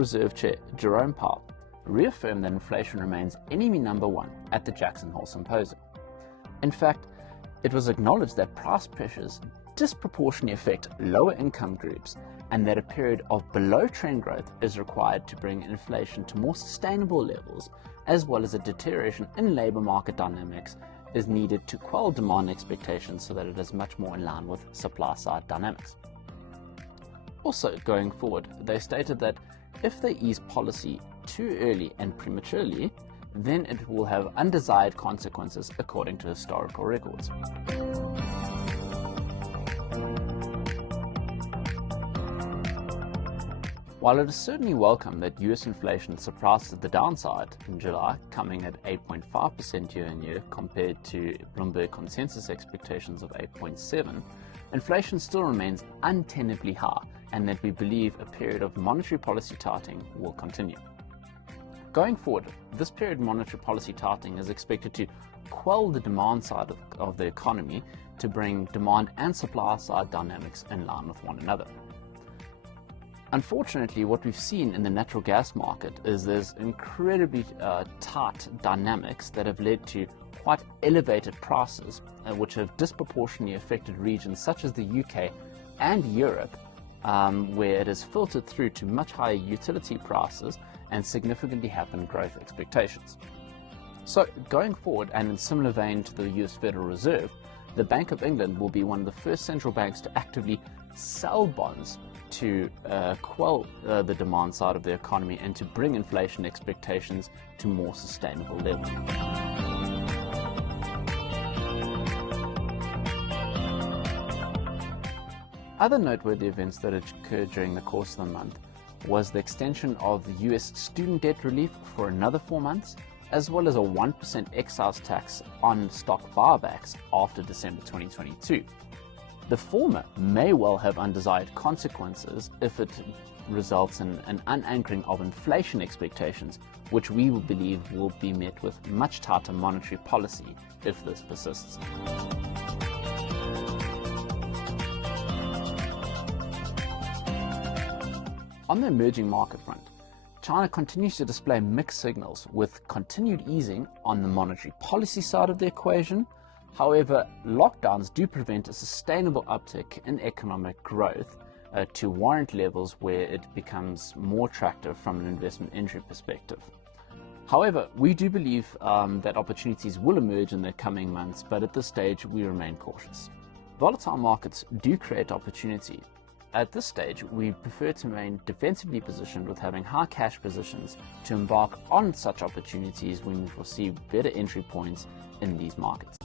Reserve Chair Jerome Powell reaffirmed that inflation remains enemy number one at the Jackson Hole Symposium. In fact, it was acknowledged that price pressures disproportionately affect lower income groups and that a period of below trend growth is required to bring inflation to more sustainable levels, as well as a deterioration in labour market dynamics is needed to quell demand expectations so that it is much more in line with supply side dynamics. Also, going forward, they stated that if they ease policy too early and prematurely, then it will have undesired consequences according to historical records. While it is certainly welcome that US inflation surpassed the downside in July, coming at 8.5% year-on-year compared to Bloomberg consensus expectations of 8.7%, inflation still remains untenably high, and that we believe a period of monetary policy tightening will continue. Going forward, this period of monetary policy tightening is expected to quell the demand side of the economy to bring demand and supply side dynamics in line with one another. Unfortunately, what we've seen in the natural gas market is there's incredibly tight dynamics that have led to quite elevated prices, which have disproportionately affected regions such as the UK and Europe, where it has filtered through to much higher utility prices and significantly hampered growth expectations. So going forward, and in similar vein to the US Federal Reserve, the Bank of England will be one of the first central banks to actively sell bonds to quell the demand side of the economy and to bring inflation expectations to more sustainable levels. Other noteworthy events that occurred during the course of the month was the extension of the US student debt relief for another 4 months, as well as a 1% excise tax on stock buybacks after December 2022. The former may well have undesired consequences if it results in an unanchoring of inflation expectations, which we will believe will be met with much tighter monetary policy if this persists. On the emerging market front, China continues to display mixed signals with continued easing on the monetary policy side of the equation. However, lockdowns do prevent a sustainable uptick in economic growth to warrant levels where it becomes more attractive from an investment entry perspective. However, we do believe that opportunities will emerge in the coming months, but at this stage we remain cautious. Volatile markets do create opportunity. At this stage, we prefer to remain defensively positioned with having high cash positions to embark on such opportunities when we foresee better entry points in these markets.